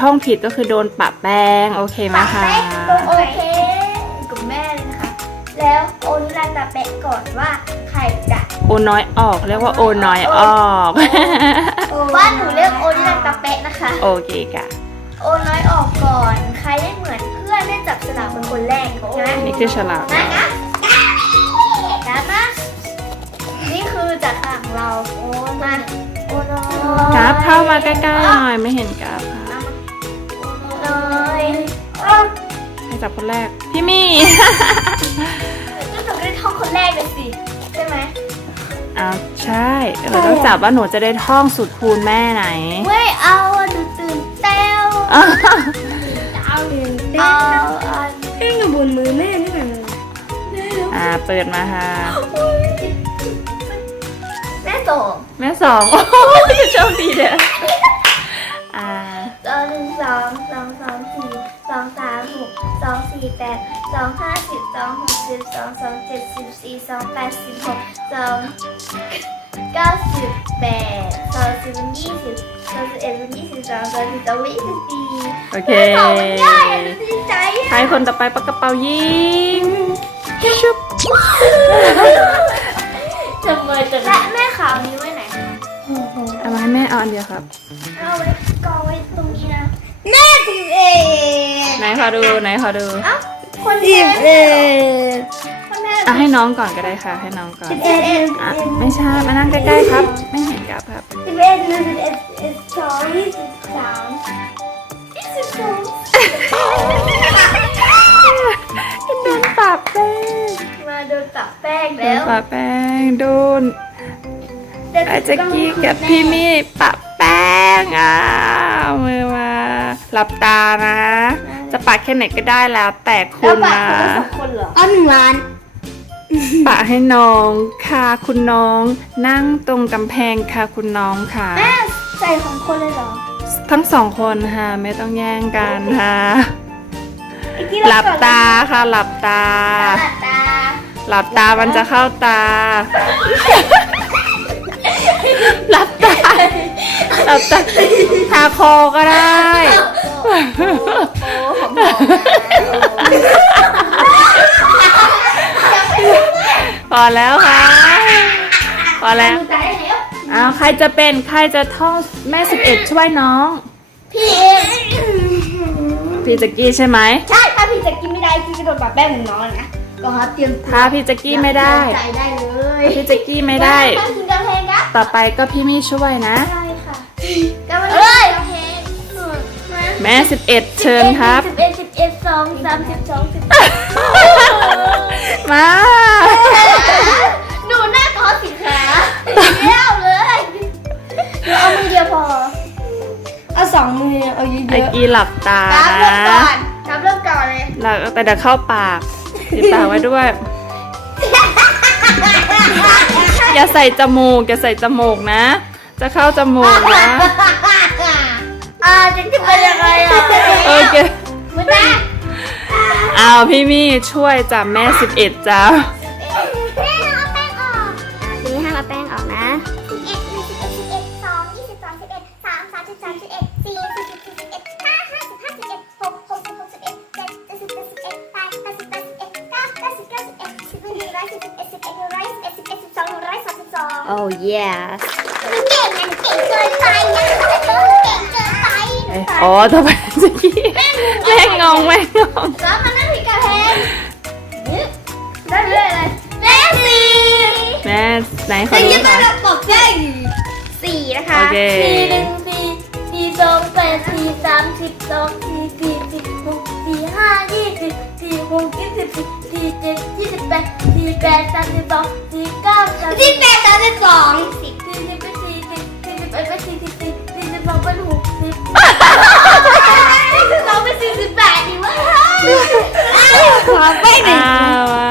ท่องผิดก็คือโดนปะแป้งโอเคไหมปากคะแป้งโอเคกับแม่เลยนะคะ แล้วโอนิรันดาแปะก่อนว่าใครจะโอน้อยออกเรียกว่าโอน้อยออก ว่าหนูเลือกโอนิรันดาแปะนะคะ โอเคค่ะ โอน้อยออกก่อน ใครได้เหมือนเพื่อนได้จับฉลากเป็นคนแรกใช่ไหมนี่คือฉลากมานะการมานี่คือจากทางเราโอ้มาโอ้น้อยกราฟเข้ามาใกล้ๆหน่อยไม่เห็นกราฟค่ะ โอ้น้อยเออให้จับคนแรก พี่มี่ ก็หนูได้ท่องคนแรกเลยสิ ใช่ไหมอ้าวใช่เราต้องจับว่าหนูจะได้ท่องสูตรคูณแม่ไหนไม่เอาอะหนูตื่นเต้วอ้าวเอาเอาอันเอ้งกับบนมือแม่นี่ไงอ่าเปิดมาค่ะ แม่ส่งแม่สองโอ้ยโชคดีเลยอ่าส องหนึ่งสองสองสองสี่สองสามหกสองสี่แปดสองห้าสิบสองหกสิบสองสองเจ็ดสิบสี่สองแปดสิบหกสองเก้าสิบแปดสองสิบยี่สิบสองสิบเอ็ดยี่สิบสองสองสิบสองเป็นยี่สิบสี่โอเคสองมันง่ายอะดูดีใจให้คนต่อไปปากกระเป๋ายิงชุบจะเมยจะและแม่ขาวนี้ไว้ไหน เอามาให้แม่เอาอันเดียวครับ เอาไว้กองไว้ตรงนี้นะแม่สิบเอ็ดไหนขอดูไหนขอดูเอ้าคนสิแพ้บเอ็ดคนแพ้อะให้น้องก่อนก็ได้ค่ะ ให้น้องก่อนสิบเอ็ดสิบอะไม่ใช่มานั่งใกล้ๆครับ ไม่เห็นกราฟครับเอ็ดหนึ่งสิบเอ็ดสิบเอ็ดสองยี่สิบสามยี่สิบสองโดนปะแป้งมาโดนตับแป้งโดแล้นวปะแป้งโดนไอแจ็กกี้กับพี่มี่ปะแป้งอะเอามือมาหลับตานะ จะปะแค่ไหนก็ได้แล้ว แต่คุแล้วณปากนะคนละสองคนเหรอเอาหนึ่งล้านปะให้น้องค่ะคุณน้อง นั่งตรงกำแพงค่ะคุณน้องค่ะแม่ใส่ของคนเลยเหรอ ทั้งสองคนค่ะ ไม่ต้องแย่งกันค่ะไอ้ที่หลับตาค่ะหลับตา หลับตา หลับตามันจะเข้าตา หลับตาหลับตาทาคอก็ได้ พอแล้วค่ะ พอแล้วตายแล้วอ้าวใครจะเป็นใครจะท่องแม่สิบเอ็ดช่วยน้อง พี่เองพี่แจักกี้ใช่ไหมใช่ถ้าพี่จะกินไม่ได้พี่จะโดนปากแป้งเหมือนน้องนะก็ฮะเตรียมตัวถ้าพี่แจักกี้ไม่ได้ใจได้เลยพี่แจักกี้ไม่ได้ ต่อไปก็พี่มี่ช่วยนะได้ค่ะกำลังเลยกระเพงแม่สิบเอ็ดเชิญครับ สิบเอ็ดสิบเอ็ดสองสามสิบสองสิบมา หนูหน้าท้อสิขาเยี่ยวเลยหนูเอามือเดียวพอเอาสองมือเอาเยไออะกี้หลับตากับนะเริ่มก่อนกับเริ่มก่อนเลย หลับแต่เดี๋ยวเข้าปากปิดปากไว้ด้วย อย่าใส่จมูกอย่าใส่จมูกนะ จะเข้าจมูกนะอ่าจะจะเป็นยังไงอะโอเคไม่ได้เอาพี่มี่ช่วยจับแม่สิบเอ็ดจ้า yes มันเก่งมันเก่งเกินไปนะเก่งเกินไปอ๋อทำไมจะกี้แม่งงแม่งงแล้วมันนั่งผิดกระเพงได้เลยเลยแม่สี่แม่ไหนขอดูค่ะบอกได้สี่นะคะโอเค สิบสองสี่สี่สิบหกสี่ห้ายี่สิบสี่หกยี่สิบสี่สี่เจ็ดยี่สิบแปดสี่แปดสามสิบสองสี่เก้าสามสิที่บแปดสามสิบสองสี่สิบเป็นสี่สิบสี่สิบเอ็ดเป็นสี่สิบสี่สี่สิบสองเป็นหกสิบสี่สิบสองเป็นสี่สิบแปดดีวะขอแป้งหน่อยอ้าวอะ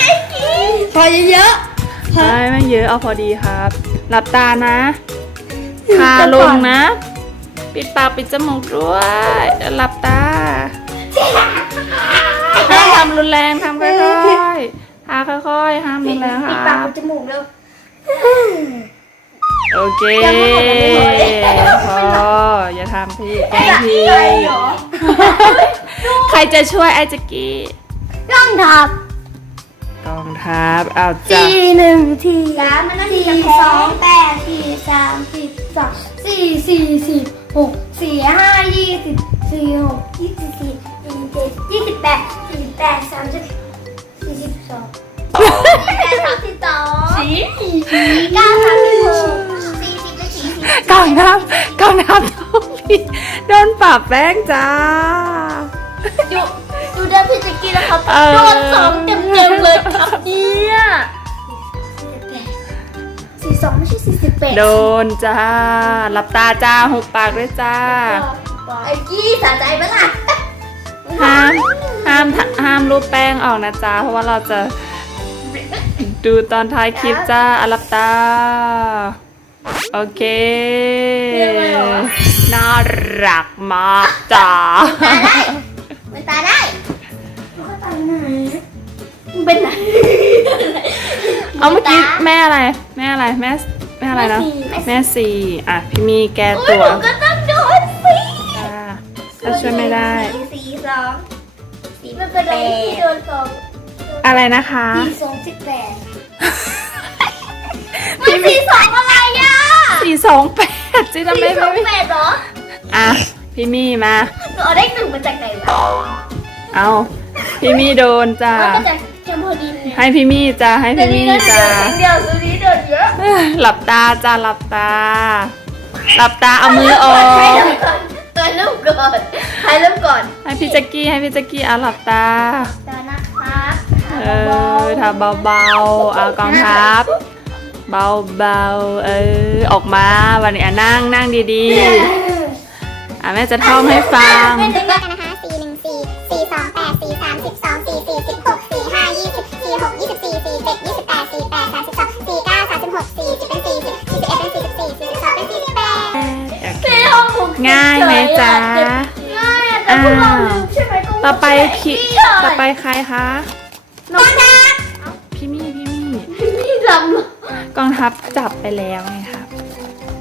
ไอ้กี้พอเยอะใช่ไม่เยอะเอาพอดีครับ หลับตานะทาลงนะ ปิดปากปิดจมูกด้วยแล้วหลับตาห้ามทำรุนแรงทำค่อยๆทาค่อยๆห้ามรุนแรงคปิดรัปากบปิดจมูกเร็วโอเคยังไม่หมดยังไม่หมดเลยพออย่าทำพี่แกล้งพี่ใช่เหรอใครจะช่วยไอจักกี้ต้องทับกองทัพเอาจ้ะสี่หนึ่งทีสามมันนั่งสี่กับแพสองแปดสี่สามสี่สองสี่สี่สิบ หกสี่ห้ายี่สิบสี่หกยี่สิบสี่ยี่สิบเจ็ดยี่สิบแปดสี่สิบแปดสามสิบสี่สิบสองสี่แปดสามสิบสองสี่เก้าสามสิบหกสี่สิบสี่สิบกองทัพกองทัพต้องพี่โดนปรับแป้งจ้า ดูดูได้พี่จะกินแล้วครับเออ โดนสองเต็มเต็มๆเลยครับเนี่ย สี่สองไม่ใช่สี่สิบแปดโดนจ้าหลับตาจ้าหุบปากด้วยจ้า ไอ้กี้สะใจไหมล่ะห้ามห้ามห้ามรูปแป้งออกนะจ๊ะเพราะว่าเราจะดูตอนท้ายคลิปจ้าอะหลับตา โอเค น่ารักมากจ้ามันตาได้มันเป็นไหน เอาเมื่อกี้แม่อะไร แม่อะไรแม่แม่อะไรนะแม่สี่อะพี่มีแก้โอ้ยตัวหนูก็ต้องโดนสิจ้าถ้าช่วยไม่ได้สี่สี่สองสี่มันเป็นอะไรที่โดนสองอะไรนะคะสี่สองสิบแปดมันสี่สองอะไรอะสี่สองแปดจิทำไมสี่สองไม่แปดเหรออะพี่มีมาหนูเอาเลขหนึ่งมาจากไหนวะเอาพี่มีโดนจ้าเอามา จำพอดีให้พี่มี่จ้าให้พี่นี่มี่เดิจ้านเดียวซื้อนี้เดินเยอะหลับตาจ้าหลับตา หลับตาเอามือออกให้เริ่มก่อนให้เรูปก่อนถ่ายรูปก่อนให้พี่แจ็กกี้ให้พี่แจ็กกี้เอาหลับตา ตานะคะเออทำเบาๆเอากองทับเบาๆ เออ ออกมาวันนี้อนั่งนั่งดีๆ อะแม่จะท่องให้ฟัง ไม่ถึงกันนะคะสองสี่สี่สิบหก สิบแปดสี่แปดสามสิบสองสี่เก้าสามสิบหกสี่สิบเป็นสี่สิบสี่สิบเอ็ดเป็นสี่สิบสี่สี่สิบสองเป็นสี่สิบแปดโอเคในห้องผมง่ายไหมจ๊ะง่ายอะแต่พวกเราลืมใช่ไหมก็ต่อไปคิพี่อะต่อไปใครคะน้องทัพพี่มี่พี่มี่พี่ลำเหรอกองทัพจับไปแล้วไงครับ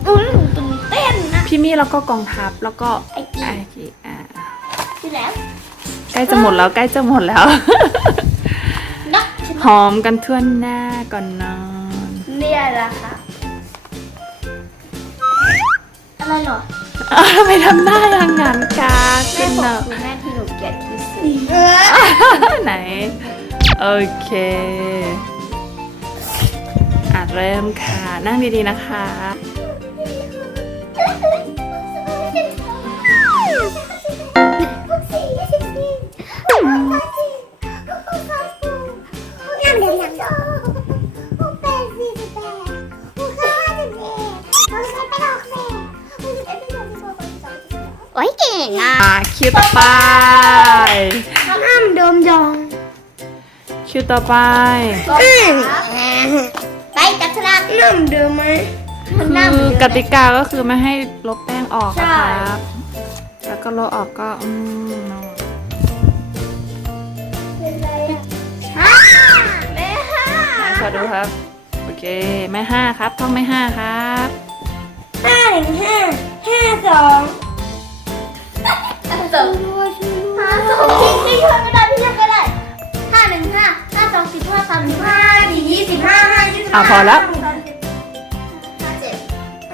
อุ้ยหนูตื่นเต้นนะพี่มี่แล้วก็กองทัพแล้วก็ไอ้กี้ไอ้กี้อ่าที่แล้วใกล้จะหมดแล้วใกล้จะหมดแล้วนัก หอมกันทั่วหน้าก่อนนอน เนี่ยแหละค่ะ อะไรเหรออ้าวทำไมทำหน้าอย่างนั้นกาแม่ขึ้นผมเนอะคือแม่ที่หนูเกลียดที่สุดไหน โอเคอะเริ่มค่ะ นั่งดีๆนะคะงาม เดิมยังหกแปดสี่สิบแปดหกห้าสิบเอ็ดหกสิบแปดหกสิบหกสิบเอ็ดเป็นหกสิบหกหกสิบสองหกสิบสามโอ้ยเก่งอะอะคิวต่อไปห้ามโดมยองคิวต่อไปไปจับฉลากน้ำเดิมไหมมันน่าคืเหมืออนกเดิมติกาก็คือไม่ให้ลบแป้งออกใช่ นะครับ แล้วก็ลบออกก็อืมเอา ขอดูครับ โอเค แม่ห้าครับ ท่องแม่ห้าครับห้าหนึ่งห้าห้าสองห้าสองห้าสองพี่พี่ช่วยไม่ได้พี่ช่วยไม่ได้ห้าหนึ่งห้าห้าสองสิบห้าสามสิบห้าห้าสี่ยี่สิบห้าห้ายี่สิบอะพอแล้ว ห้าเจ็ด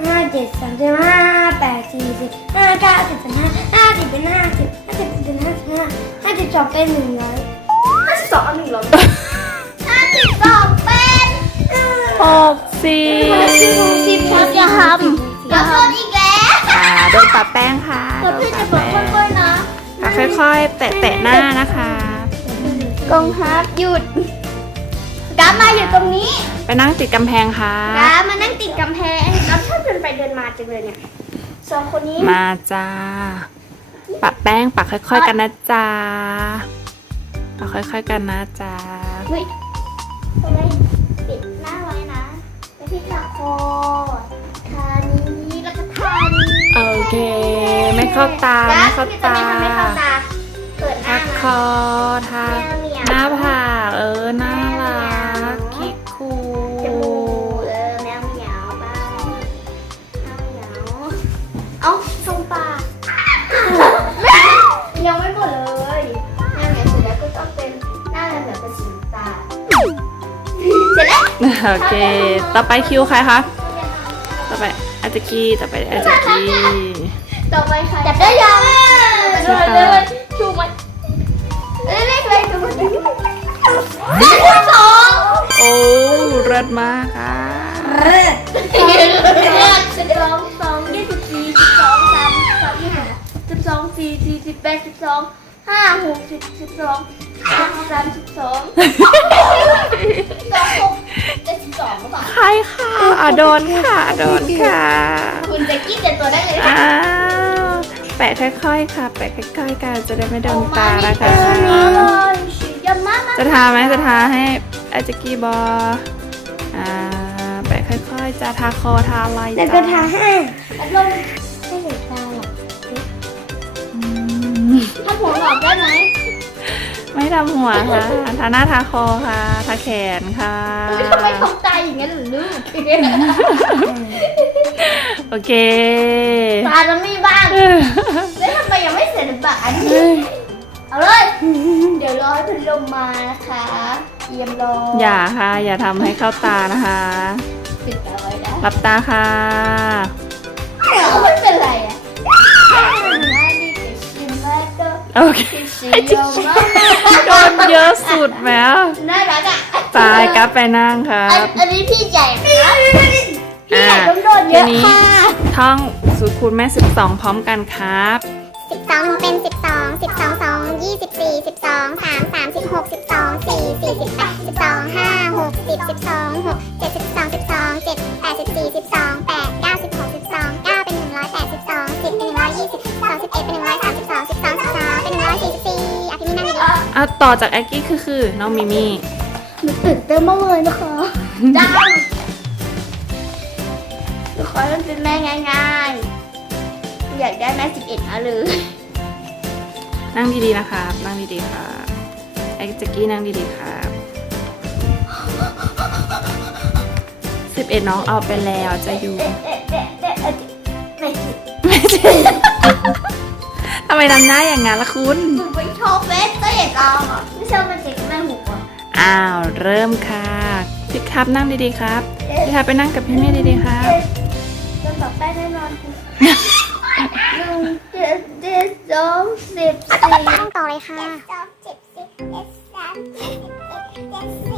ห้าเจ็ดสามสิบห้าแปดสี่สิบห้าเก้าสิบเป็นห้าห้าสิบเป็นห้าสิบห้าสิบเป็นห้าสิบห้าห้าสิบสองเป็นหนึ่งร้อยห้าสิบสองอันหนึ่งเหรอห้าสิบสองเป็น หกสี่สิบอย่าทำอย่าทำอีกแล้วอ่าโดนปะแป้งค่ะแล้วโดนพี่จะปะบอกแป้งค่อยๆนะอะค่อยๆ แตะๆหน้านะคะกองทัพหยุดกามาอยู่ตรงนี้ไปนั่งติดกำแพงค่ะกามานั่งติดกำแพงแล้วชอบเดินไปเดินมาจังเลยเนี่ยสองคนนี้มาจ้าปะแป้งปะค่อย ๆ กันนะจ๊ะปะค่อยๆ กันนะจ๊ะเฮ้ยทำไม ทาคอทานี้แล้วก็ทานี้โอเคไม่เข้าตาไม่เข้าตาจะไม่ทำให้เข้าตาเปิดหน้าทักคมาอทักหน้าผากเออน่ารักคิกคูจมูกเออแมวเหมียวบ้า โอเค ต่อไปคิวใครคะ ต่อไปอาจากี้ ต่อไปอาจากี้ต่อไปค่ะจับได้ยังใช่เลยค่ะเลยชูมันเล็กๆเลยชูมันสองโอ้เลิศมากค่ะสิบสองสองยี่สิบสี่สิบสองสามสามยี่ห้าสิบสองสี่สี่สิบแปดสิบสอง ห้าหกสิบสิบสองสามสามสิบสองสองหกเจ็ดสิบสองหรือเปล่าใครค่ะอะโดนค่ะโดนค่ะคุณจะกี้เจ็ดตัวได้เลยค่ะอ้าวแปะค่อยๆค่ะ แปะค่อยๆกันจะได้ไม่โดนตานะคะยำมากจะทาไหมจะทาให้อาจากี้บออ่าแปะค่อยๆจะทาคอทาอะไรแล้วก็ทาให้ ถ้าหัวหลอกได้ไหมไม่ทำหัวค่ะทาหน้าทาคอค่ะ ทาแขนค่ะทำไมทำตาอย่างนั้นหรือลูกโอเคตาจะมีบ้างแล้วทำไมยังไม่เสร็จบ้างเอาเลย เดี๋ยวรอให้พัดลมมานะคะเยี่ยมรออย่าค่ะ อย่าทำให้เข้าตานะคะปิดตาไว้นะหลับตาค่ะไม่เป็นไรอะ โอเคชิมยอมมากโดนเยอะสุดแมวน่ารักอะตายกลับไปนั่งครัอันบอันนี้พี่ใหญ่นะพี่ใหญ่ต้องโดนเยทีอะนี้ค่ะท่องสูตรคูณแม่12พร้อมกันครับสิบสองเป็นสิบสองสิบสองสองยี่สิบสี่สิบสองสามสามสิบหกสิบสองสี่สี่สิบแปดสิบสองห้าหกสิบสิบสองหกเจ็ดสิบสองสิบสองเจ็ดแปดสิบสี่สิบสองแปด อะต่อจากแอคกี้คือคือน้องมิมี่หนูตื่นเต้นมากเลยนะคะจ้าหนูขอเล่นเป็นแม่ง่ายๆอยากได้แม่สิบเอ็ดมาเลยนั่งดีๆนะครับนั่งดีๆครับแอคจักกี้นั่งดีๆครับ11น้องเอาไปแล้วจะอยู่เอ๊ะเอ๊ะเอ๊ะเอ๊ะเอ๊ะไม่สิทำ ไมทำหน้าอย่างนั้นล่ะคุณ หนูไม่ชอบเฟสก็อยากเอาอะไม่ชอบมันเจ็บแม่หูอะอ้าว เริ่มค่ะพี่ครับนั่งดีๆครับพี่ครับไปนั่งกับพี่เมย์ดีๆครับจะตอบได้แน่นอนคุณหนึ่งเจ็ดเจ็ดสองสิบสี่ต้องต่อเลยค่ะสองเจ็ดสิบเอ็ดสามเจ็ดสิบเอ็ดเจ็ด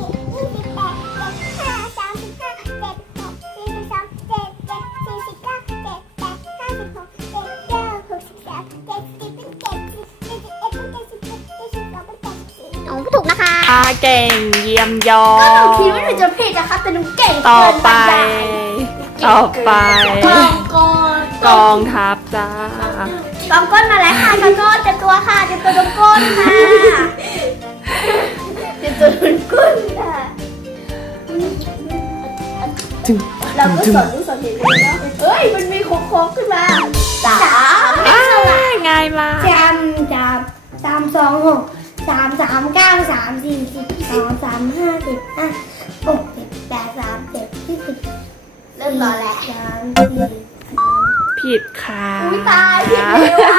อาเก่งเยี่ยมยอก็หนูดคิดว่าหนูจะผิดนะคะแต่หนูเก่งต่อเกินไป บรรยายต่อไป กองกองกองทัพจ้ากองก้นมาแล้วค่ะกองก้นจะตัวค่ะจะตัวตรงก้นค่ะจะตัวตรงก้นค่ะถึงเราก็สอนรู้สอนเห็นเลยเนาะเฮ้ยมันมีโค้งๆขึ้นมาสามอ้ายง่ายมาก จำจำสามสองหก สามสามเก้าสามสี่สิบสองสามห้าสิบห้าหกสิบแปดสามเจ็ดยี่สิบเริ่มต่อแล้วสามสี่ผิดค่ะอุ้ยตายผิดแล้วอะ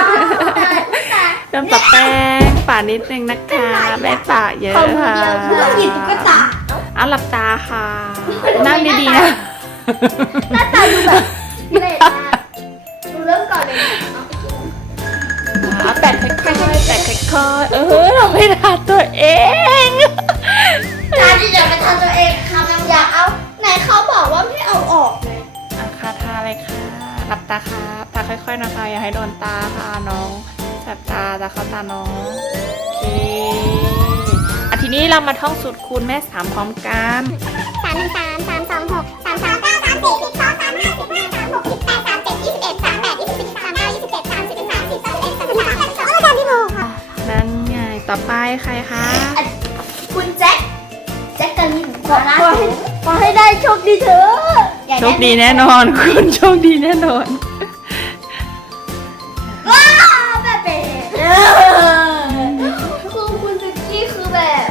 ตายอุ๊ยตายเริ่มตัดแป้งป่านิดนึงนะคะแม่ปากเยอะขอมือค่ะเดียวเพื่อหยิบตุ๊กตาเอาหลับตาค่ะ นั่งดีๆนะหน้าตาดูแบบเละมากดูเริ่มก่อนเลยนะเอาเอาแตะ ค่อยๆแตะค่อยๆเออเราไม่ทาตัวเองการที่จะมาทำตัวเองทำน้ำยาเอาไหนเขาบอกว่าไม่เอาออกไงอะค่ะทาเลยค่ะหลับตาค่ะทาค่อยๆนะคะอย่าให้โดนตาค่ะน้องแสบตาจะเข้าตาน้องโอเคอะทีนี้เรามาท่องสูตรคูณแม่สามพร้อมกันสามหนึ่งสามสามสองหกสามสามเก้าสามสี่สิบสอง ต่อไปใครคะคุณแจ็คแจ็คกันนี่ขอขอให้ขอให้ได้โชคดีเถอะอยากโชไคดีแน่นอน คุณโชคดีแน่นอนว้าวแบบเด็คือคุณซิกกี้คือแบบ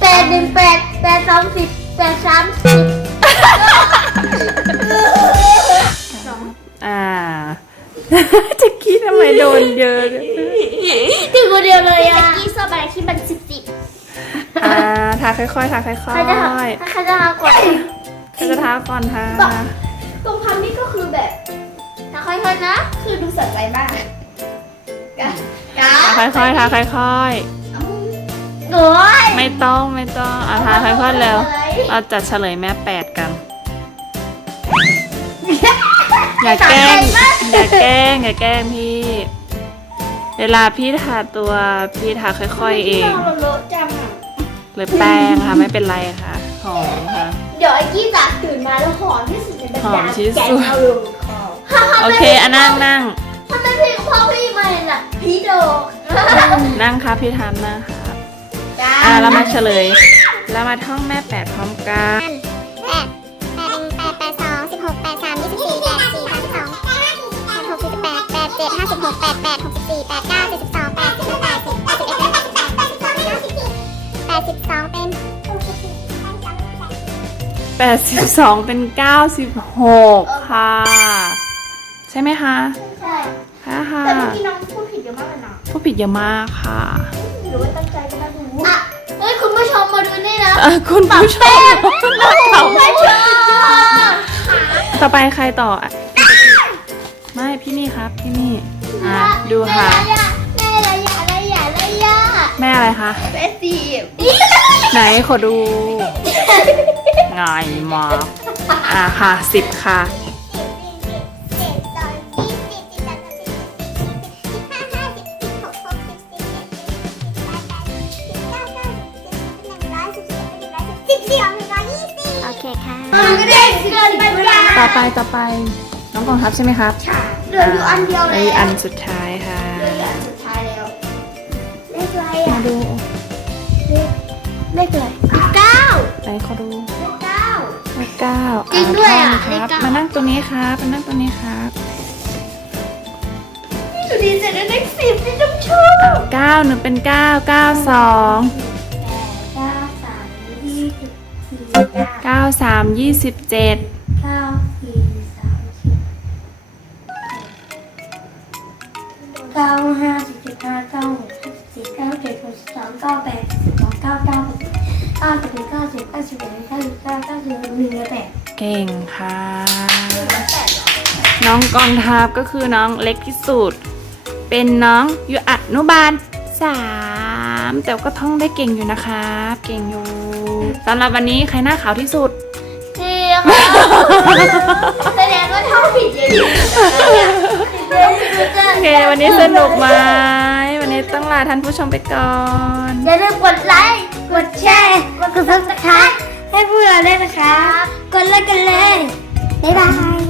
แปดหนึ่งแปดแปดสองสิบแปดสามสิบอ่าจะคิด ทำไมโดนเยอะเนี่ยถึงคนเดียวเลยอะซิกกี้ชอบอะไรที่มันสิบสิบอ่าทาค่อยๆทาค่อยใครจะทำๆใครจะทำก่อนใครจะทาก่อนทาตรงพันนี่ก็คือแบบถ้าค่อยๆนะ คือดูสดใสมากกะกะทาค่อยๆทาค่อยโอ้ยๆไม่ต้องไม่ต้องอะทาค่อยๆเร็วเราจัดเฉลยแม่แปดกัน อย่าแกล้ง อย่าแกล้งอย่าแกล้งพี่ เวลาพี่ทาตัวพี่ทาค่อย ๆ เอง เราเลอะจังอะหรือแป้งค่ะไม่เป็นไรค่ะหอมค่ะ เดี๋ยวไอ้กี้จะตื่นมาแล้วหอมที่สุดในบรรหอดามที่สุด แกงเอาลงคอโอเคอะนั่งนั่งทำไมพี่พ่อพี่มาเห็นอะพี่โดกนั่งครับพี่ทำนะครับจ้าอะเรามาเฉลย เรามาท่องแม่แปดพร้อมกัน กแปดแปดหกสิบสี่แปดเก้าเจ็ดสิบสองแปดสิบแปดสิบแปดสิบเอ็ดแปดสิบแปดแปดสิบสองเป็นหกสิบสี่แปดสิบสองเป็นหกสิบสี่แปดสิบสองเป็น82เป็น96ค่ะ ใช่ไหมคะใช่ค่ะค่ะแต่เมื่อกี้น้องพูดผิดเยอะมากเลยนะผู้ผิดเยอะมากค่ะหรือว่าตั้งใจก็ไม่รู้อะเฮ้ยคุณผู้ชมมาดูนี่นะเอ่อคุณผู้ชมไม่ชอบต่อไปใครต่ออะไม่พี่นี่ครับ พี่นี่ อะดูค่ะ แม่ระยะระยะระยะแม่อะไรคะ แม่สีไหนขอดู ง่ายมากอะค่ะสิบค่ะ โอเคค่ะ มันก็ได้เกินไปเวลา ต่อไปต่อไป น้องกองทัพใช่ไหมครับเห ลืออยู่อันเดียวเหแล้ลืวออันสุดท้ายค่ะ เหลืออยู่อันสุดท้ายแล้วเลขอะไรมาอะดูเลขอะไรเก้าไหนขอดูเลขเก้าเลขเก้าจริงด้วยอะท่งครับเลขเก้ามานั่งตรงนี้ครับมานั่งตรงนี้ครับอยู่ดีเสร็จแล้วเลขสิบที่ต้องชอบเก้าหนึ่งเป็นเก้าเก้าสองเก้าสามยี่สิบสี่เก้าสามยี่สิบเจ็ด สิบเก้าเก้าสิบหนึ่งและแปดเก่งค่ะน้องกองทัพก็คือน้องเล็กที่สุด เป็นน้องอยู่อนุบาลสามแต่ก็ท่องได้เก่งอยู่นะครับเก่งอยู่สำหรับวันนี้ใครหน้าขาวที่สุด จริงค่ะแสดงว่าเท่าผิดเยอะๆโอเควันนี้สนุกไหมวันนี้ต้องลาท่านผู้ชมไปก่อน อย่าลืมกดไลค์ กดแชร์ กดซับสไครต์ ให้พวกเราด้วยนะคะกดไลค์กันเลย บ๊ายบาย